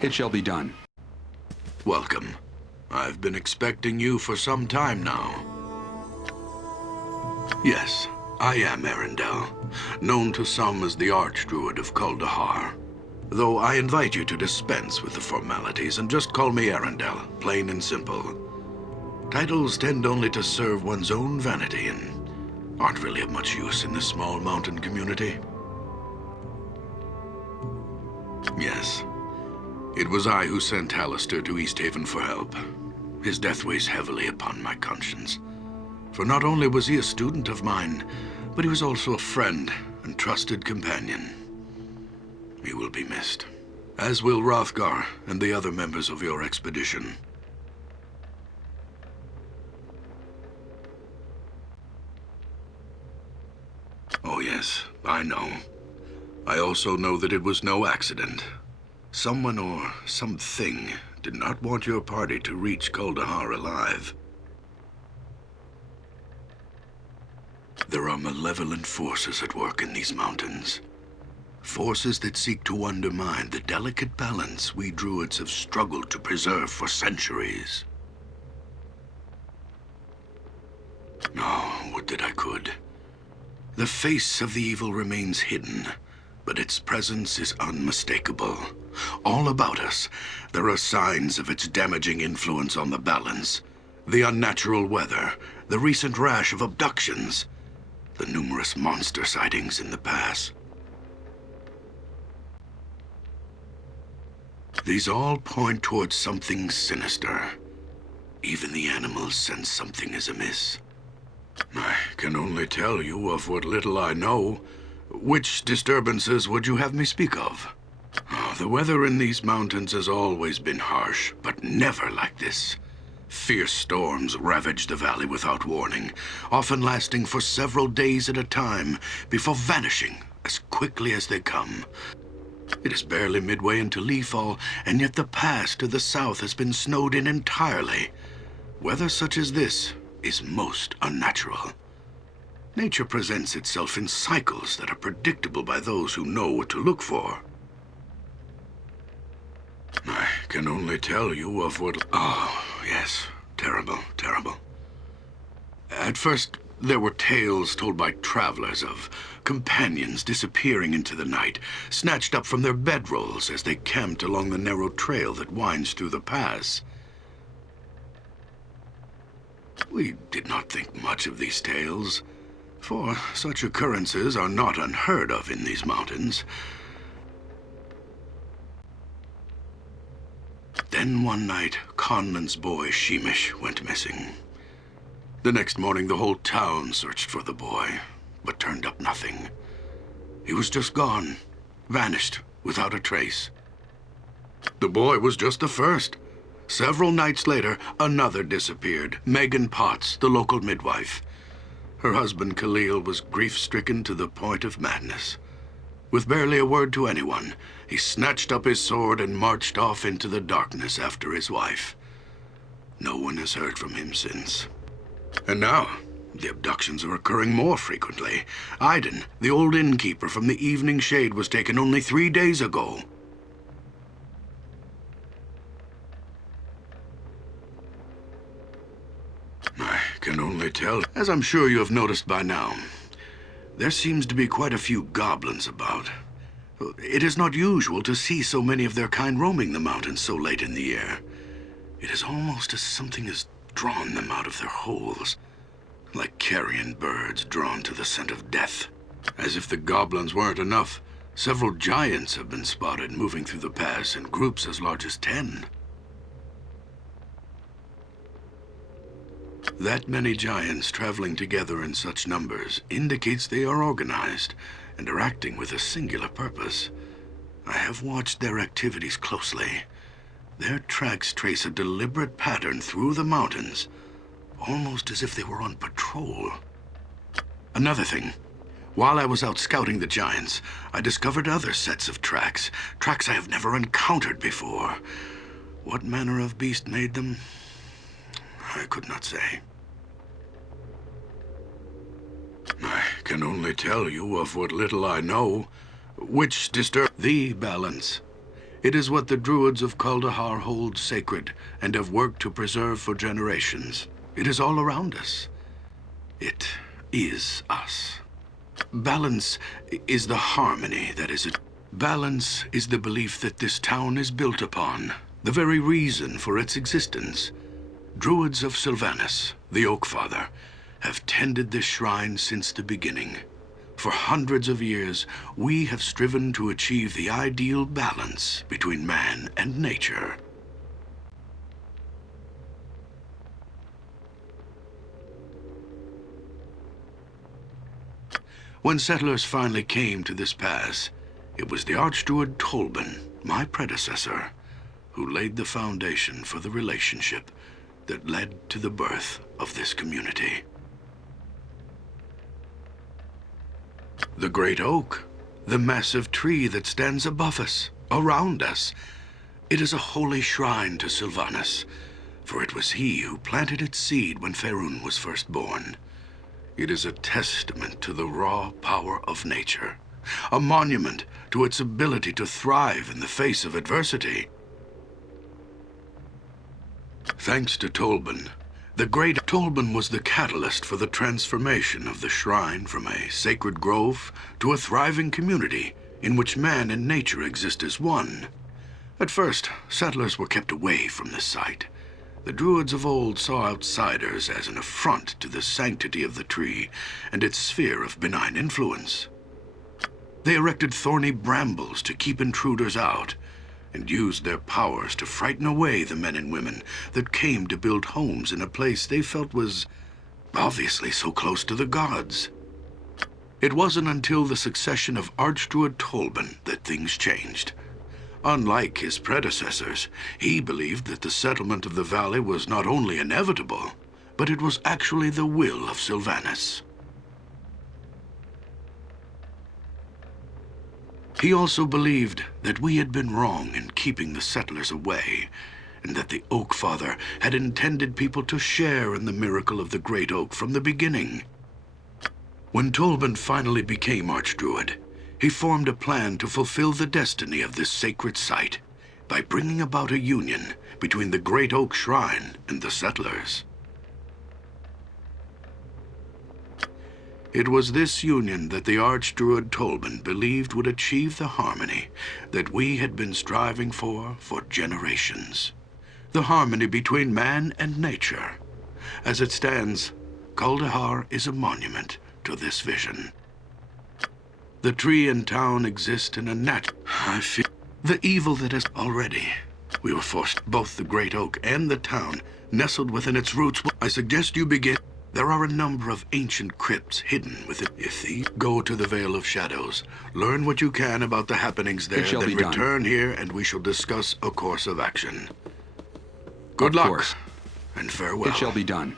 It shall be done. Welcome. I've been expecting you for some time now. Yes, I am Arendelle, known to some as the archdruid of Kuldahar. Though I invite you to dispense with the formalities and just call me Arendelle, plain and simple. Titles tend only to serve one's own vanity and aren't really of much use in this small mountain community. Yes, it was I who sent Alistair to East Haven for help. His death weighs heavily upon my conscience. For not only was he a student of mine, but he was also a friend and trusted companion. He will be missed, as will Hrothgar and the other members of your expedition. Oh yes, I know. I also know that it was no accident. Someone or something did not want your party to reach Kuldahar alive. There are malevolent forces at work in these mountains. Forces that seek to undermine the delicate balance we druids have struggled to preserve for centuries. Oh, would that I could. The face of the evil remains hidden, but its presence is unmistakable. All about us, there are signs of its damaging influence on the balance. The unnatural weather, the recent rash of abductions, the numerous monster sightings in the pass. These all point towards something sinister. Even the animals sense something is amiss. I can only tell you of what little I know. Which disturbances would you have me speak of? Oh, the weather in these mountains has always been harsh, but never like this. Fierce storms ravage the valley without warning, often lasting for several days at a time, before vanishing as quickly as they come. It is barely midway into leafall, and yet the pass to the south has been snowed in entirely. Weather such as this is most unnatural. Nature presents itself in cycles that are predictable by those who know what to look for. I can only tell you of what... Oh, yes. Terrible, terrible. At first, there were tales told by travelers of companions disappearing into the night, snatched up from their bedrolls as they camped along the narrow trail that winds through the pass. We did not think much of these tales, for such occurrences are not unheard of in these mountains. Then one night, Conlan's boy, Sheemish, went missing. The next morning, the whole town searched for the boy, but turned up nothing. He was just gone, vanished, without a trace. The boy was just the first. Several nights later, another disappeared, Megan Potts, the local midwife. Her husband, Khalil, was grief-stricken to the point of madness. With barely a word to anyone, he snatched up his sword and marched off into the darkness after his wife. No one has heard from him since. And now, the abductions are occurring more frequently. Aiden, the old innkeeper from the Evening Shade, was taken only 3 days ago. I can only tell, as I'm sure you have noticed by now, there seems to be quite a few goblins about. It is not usual to see so many of their kind roaming the mountains so late in the year. It is almost as something has drawn them out of their holes, like carrion birds drawn to the scent of death. As if the goblins weren't enough, several giants have been spotted moving through the pass in groups as large as 10. That many giants traveling together in such numbers indicates they are organized and are acting with a singular purpose. I have watched their activities closely. Their tracks trace a deliberate pattern through the mountains, almost as if they were on patrol. Another thing, while I was out scouting the giants, I discovered other sets of tracks I have never encountered before. What manner of beast made them? I could not say. I can only tell you of what little I know, which disturb the balance. It is what the druids of Kuldahar hold sacred and have worked to preserve for generations. It is all around us. It is us. Balance is the harmony that is it. Balance is the belief that this town is built upon, the very reason for its existence. Druids of Sylvanas, the Oak Father, have tended this shrine since the beginning. For hundreds of years, we have striven to achieve the ideal balance between man and nature. When settlers finally came to this pass, it was the archdruid Tolban, my predecessor, who laid the foundation for the relationship that led to the birth of this community. The great oak, the massive tree that stands above us, around us, it is a holy shrine to Sylvanas, for it was he who planted its seed when Faerun was first born. It is a testament to the raw power of nature, a monument to its ability to thrive in the face of adversity. Thanks to Tolban, the great Tolban was the catalyst for the transformation of the shrine from a sacred grove to a thriving community in which man and nature exist as one. At first, settlers were kept away from the site. The druids of old saw outsiders as an affront to the sanctity of the tree and its sphere of benign influence. They erected thorny brambles to keep intruders out, and used their powers to frighten away the men and women that came to build homes in a place they felt was obviously so close to the gods. It wasn't until the succession of Archdruid Tolban that things changed. Unlike his predecessors, he believed that the settlement of the valley was not only inevitable, but it was actually the will of Sylvanas. He also believed that we had been wrong in keeping the settlers away, and that the Oak Father had intended people to share in the miracle of the Great Oak from the beginning. When Tolban finally became Archdruid, he formed a plan to fulfill the destiny of this sacred site by bringing about a union between the Great Oak Shrine and the settlers. It was this union that the Archdruid Tolban believed would achieve the harmony that we had been striving for generations. The harmony between man and nature. As it stands, Kuldahar is a monument to this vision. The tree and town exist in a I feel the evil that is already. We were forced, both the great oak and the town, nestled within its roots. I suggest you begin. There are a number of ancient crypts hidden within. If these go to the Vale of Shadows, learn what you can about the happenings there, then return here and we shall discuss a course of action. Good luck, and farewell. It shall be done.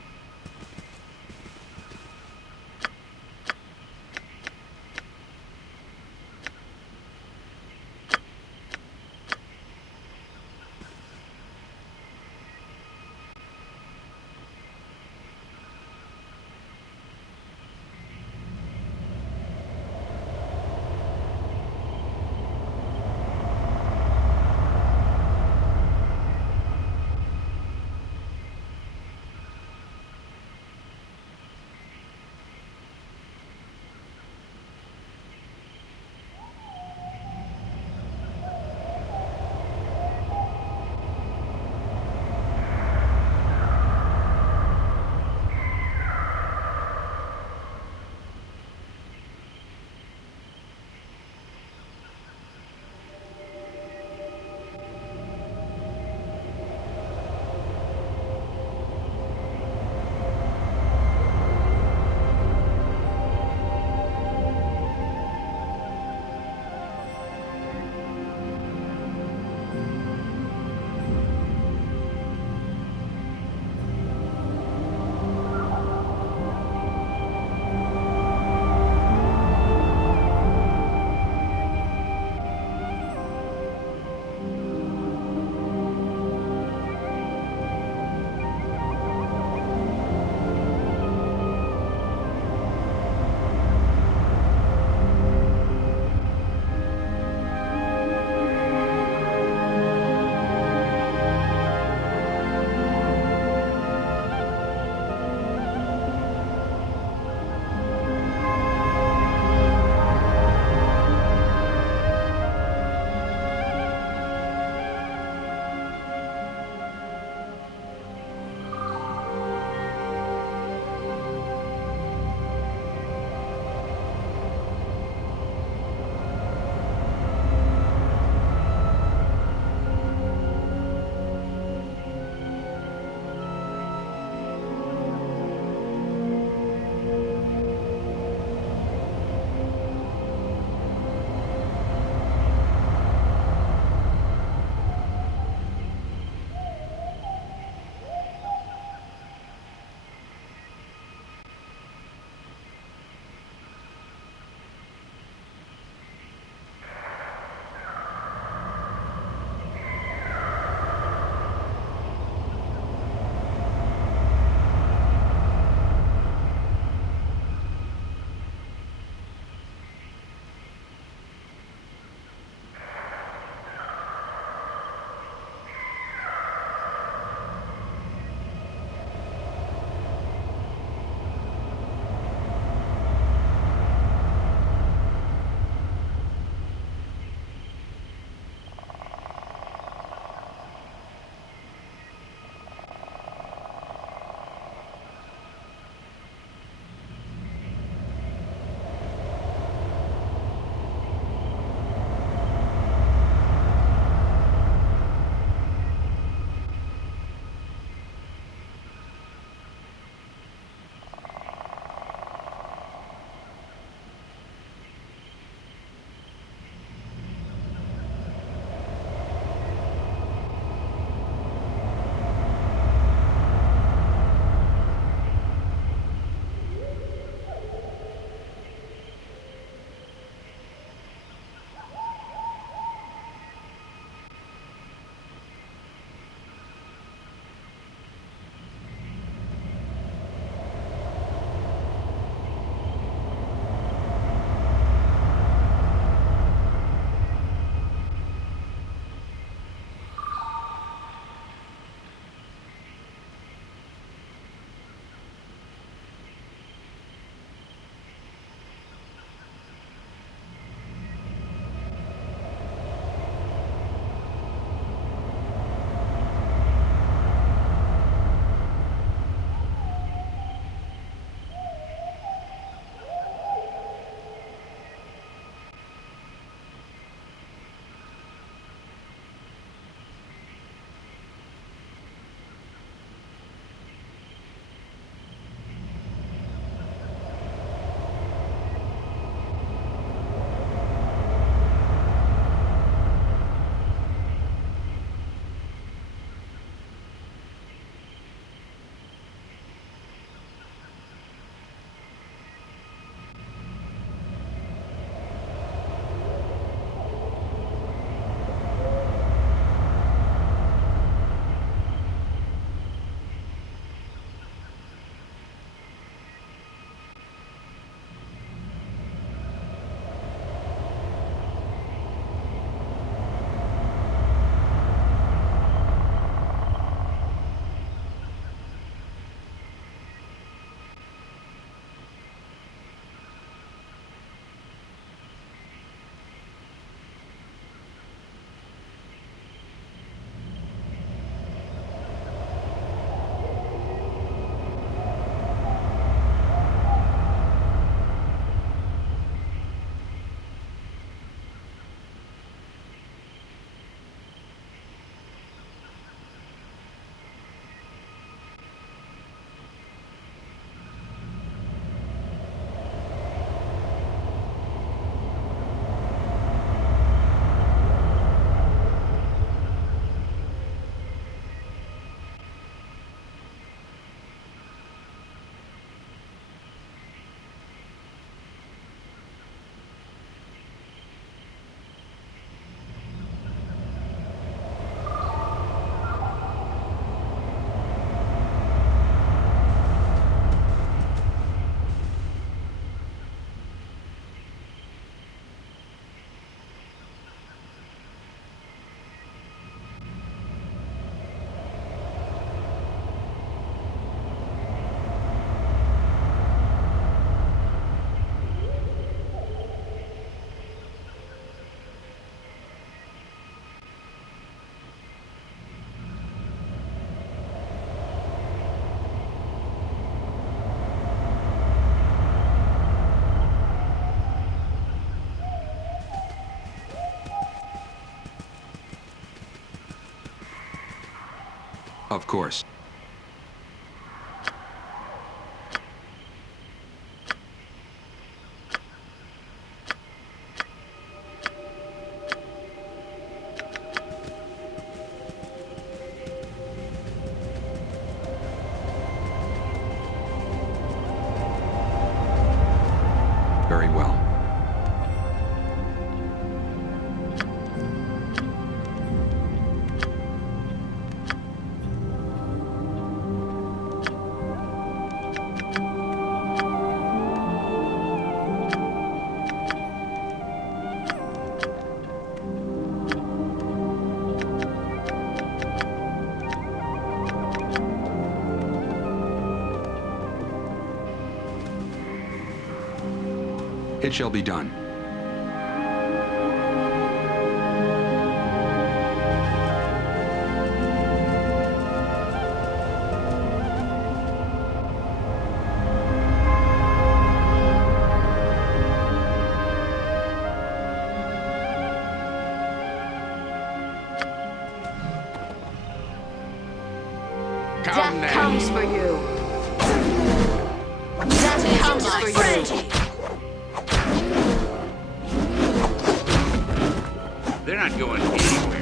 Of course. Very well. It shall be done. Death comes for you. Death comes for you. They're not going anywhere.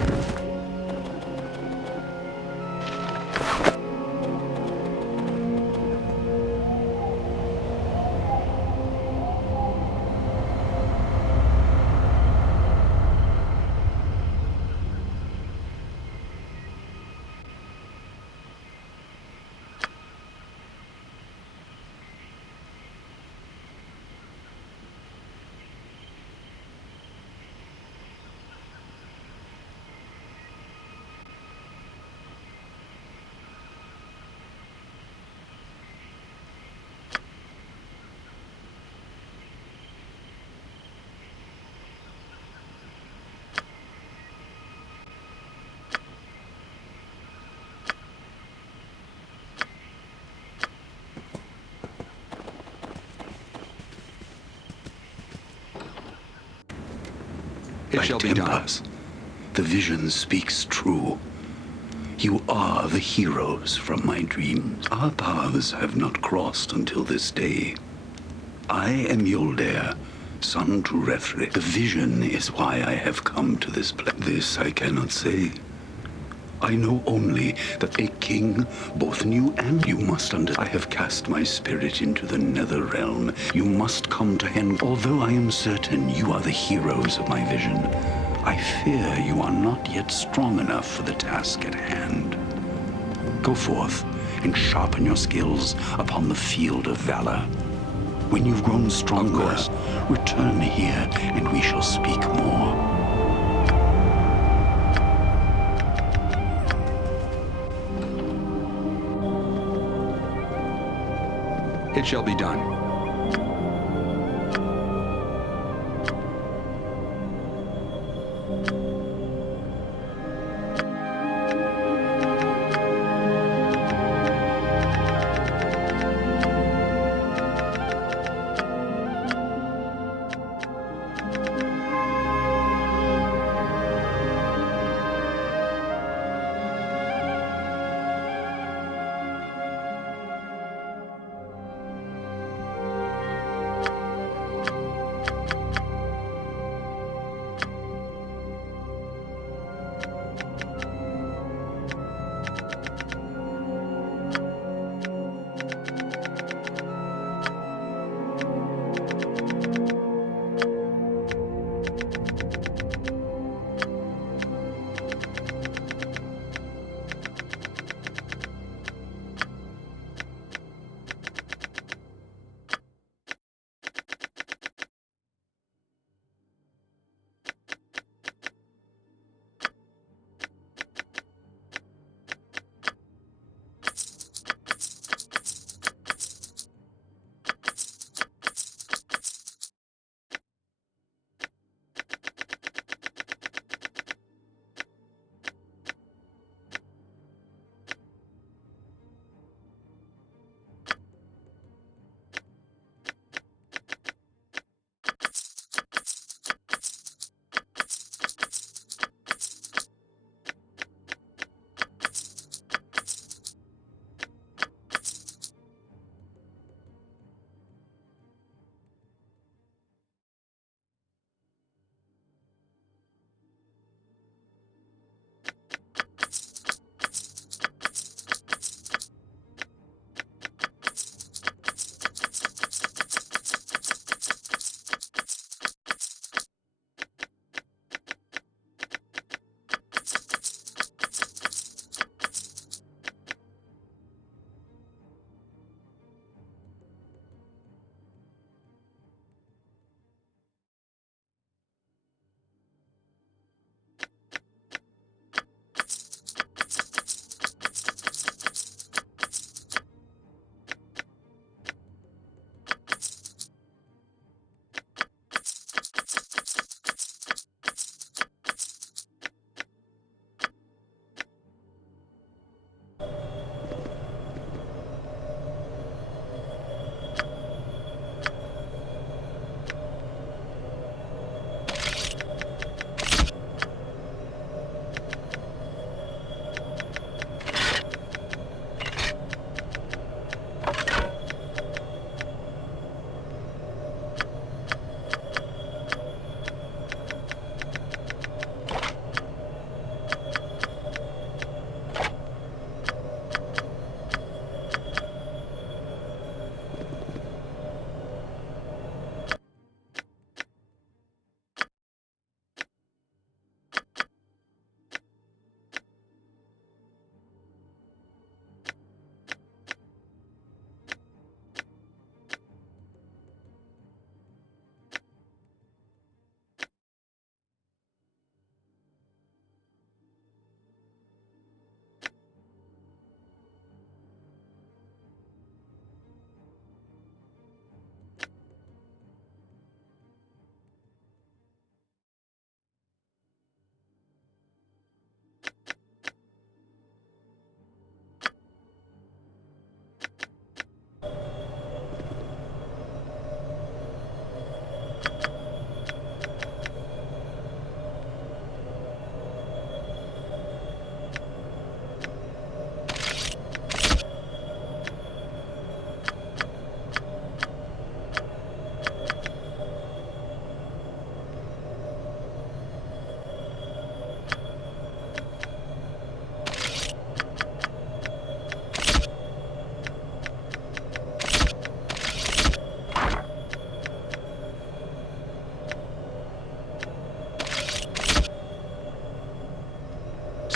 It shall be done. Templars, the vision speaks true. You are the heroes from my dreams. Our paths have not crossed until this day. I am Hjollder, son to Rethric. The vision is why I have come to this place. This I cannot say. I know only that a king both knew and you must I have cast my spirit into the nether realm. You must come to hand. Although I am certain you are the heroes of my vision, I fear you are not yet strong enough for the task at hand. Go forth and sharpen your skills upon the field of valor. When you've grown stronger, return here and we shall speak more. It shall be done.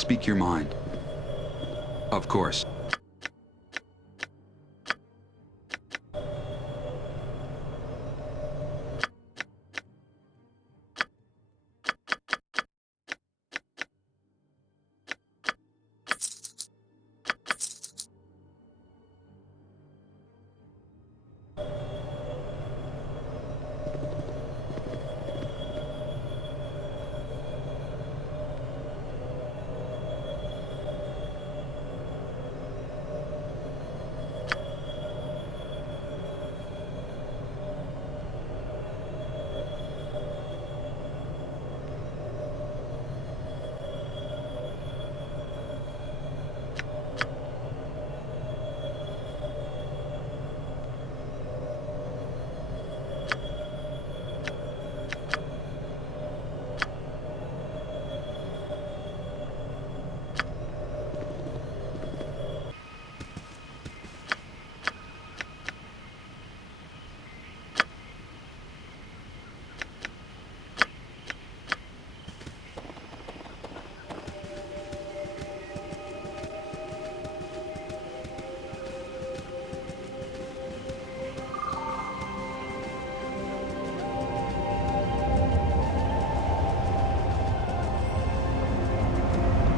Speak your mind. Of course.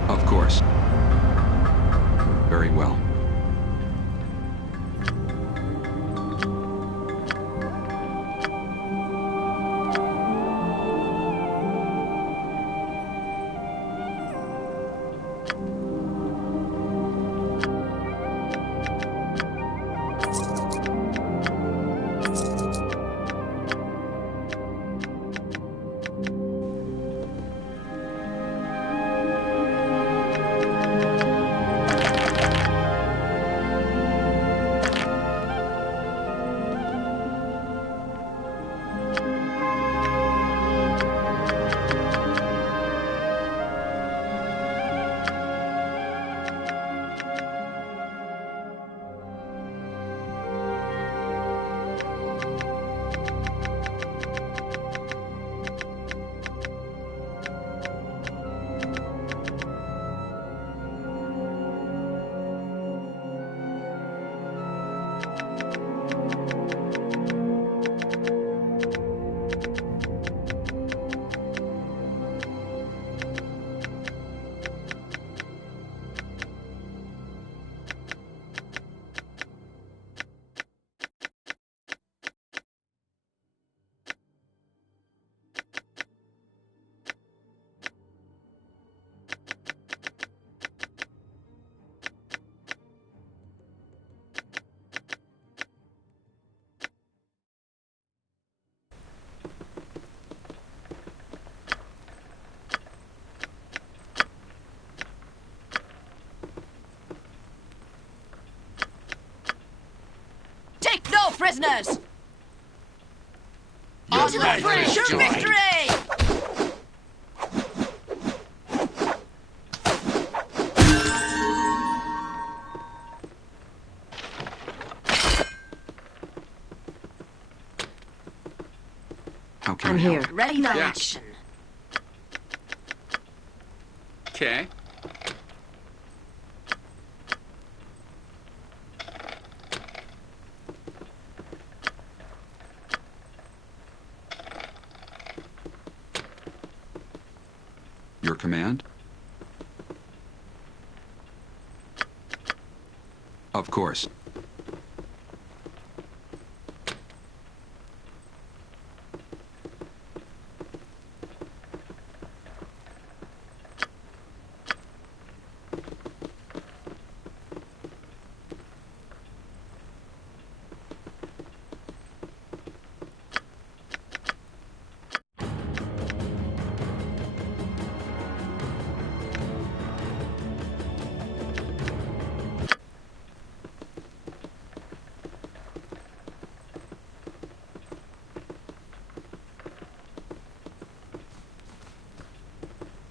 Of course. Very well. Take no prisoners! On to the right, bridge! Joy. Victory! How can I'm I here. help? Ready for Yeah. action. Okay. Your command? Of course.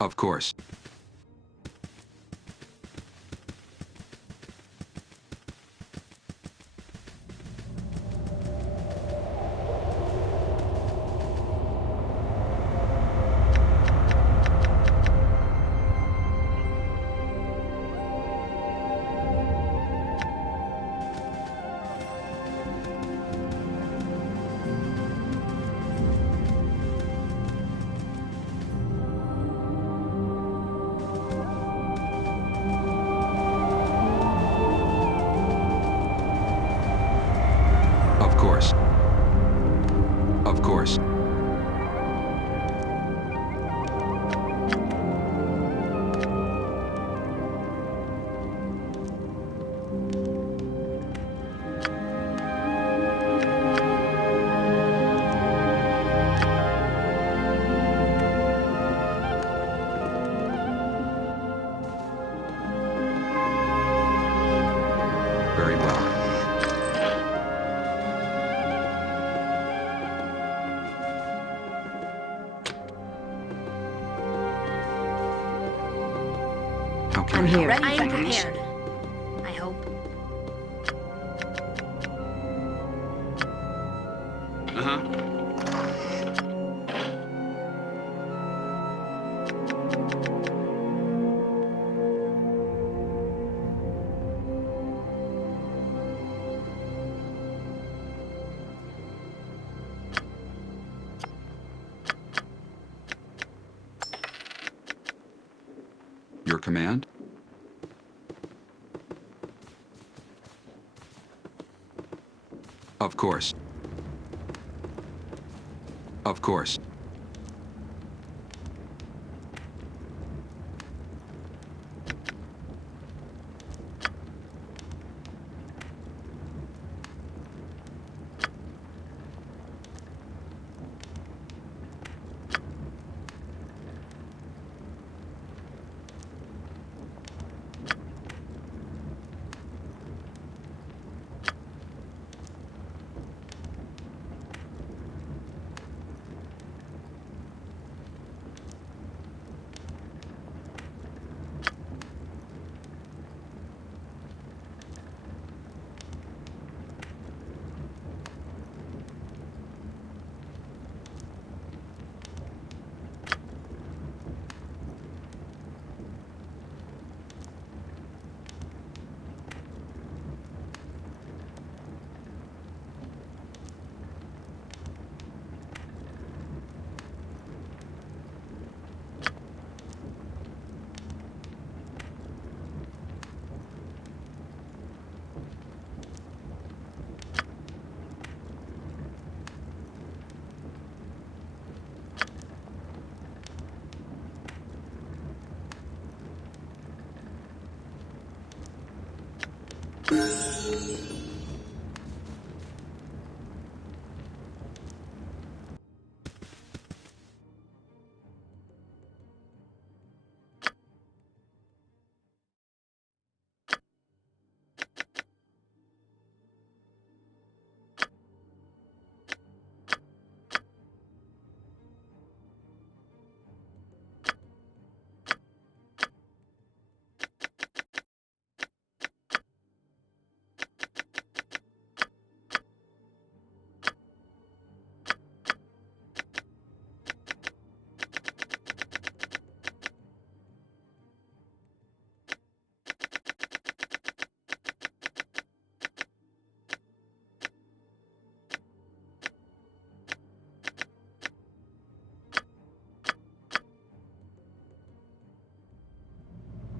Of course. course. Of course. Very well. How can I'm I help? here. Ready I for am things. prepared. I hope. Your command? Of course. Of course.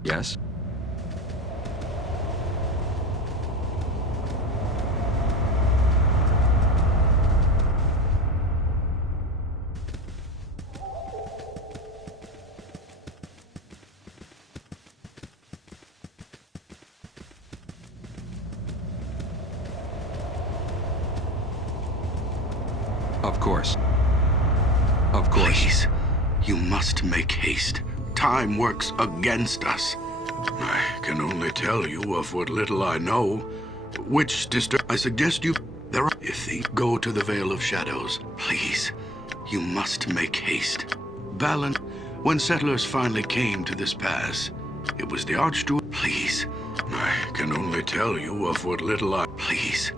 Yes? Of course. Of course. Please, you must make haste. Time works against us. I can only tell you of what little I know, which I suggest you... There are... If they go to the Vale of Shadows, please, you must make haste. Balance... When settlers finally came to this pass, it was the archdruid... Please, I can only tell you of what little I... Please,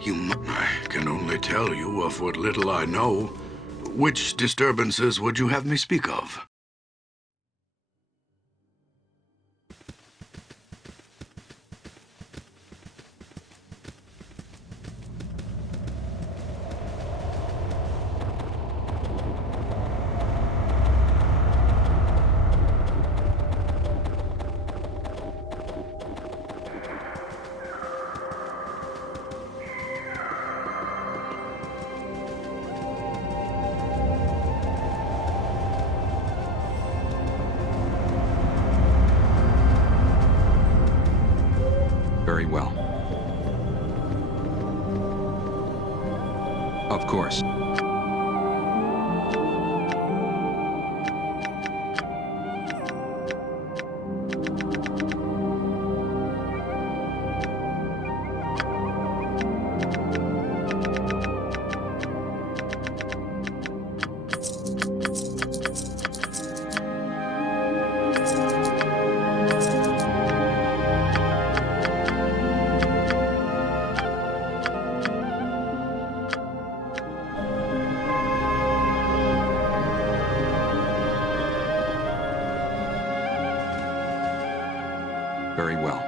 I can only tell you of what little I know. Which disturbances would you have me speak of? course. Very well.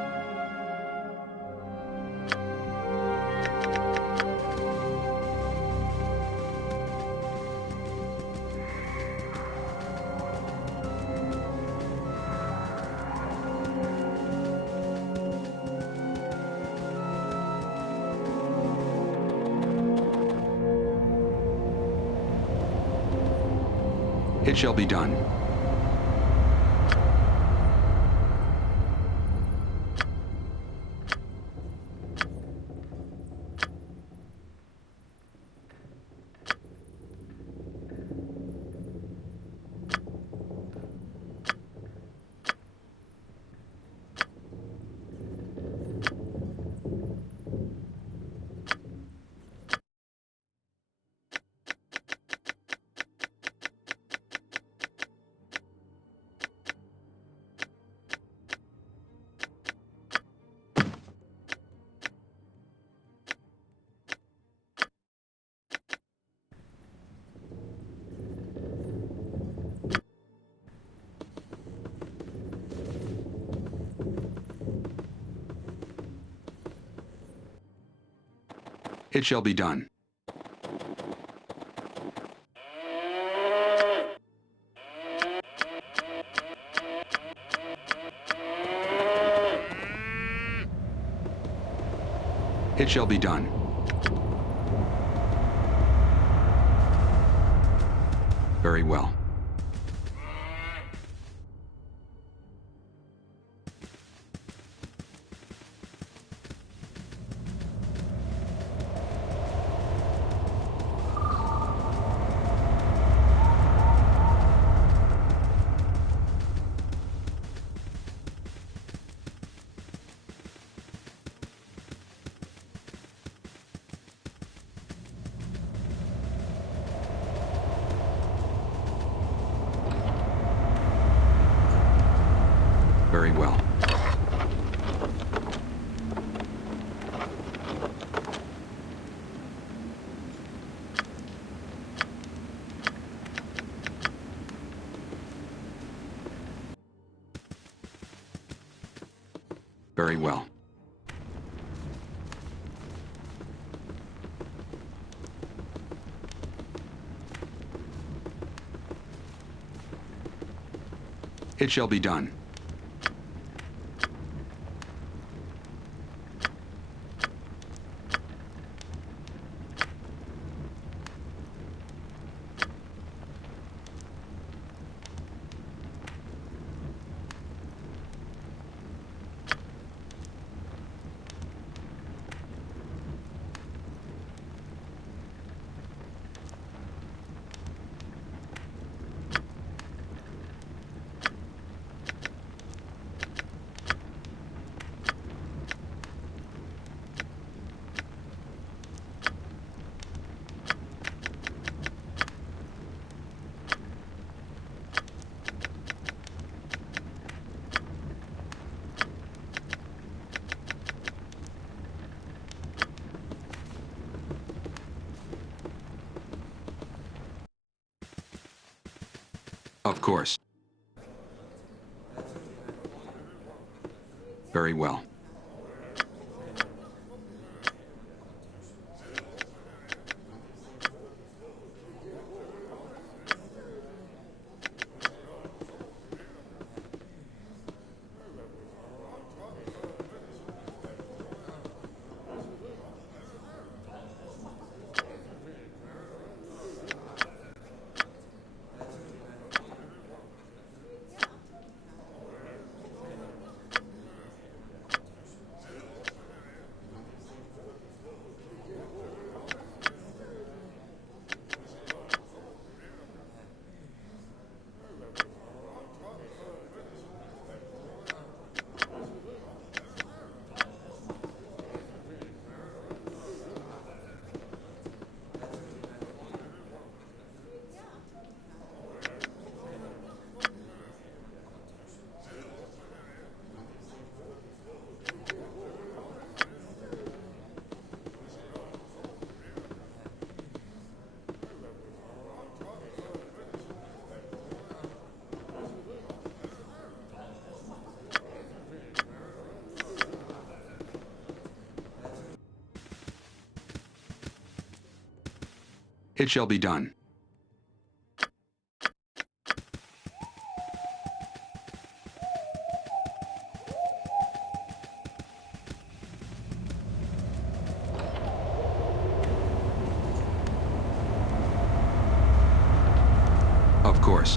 It shall be done. It shall be done. It shall be done. Very well. Very well. Very well. It shall be done. Of course. Very well. It shall be done. Of course.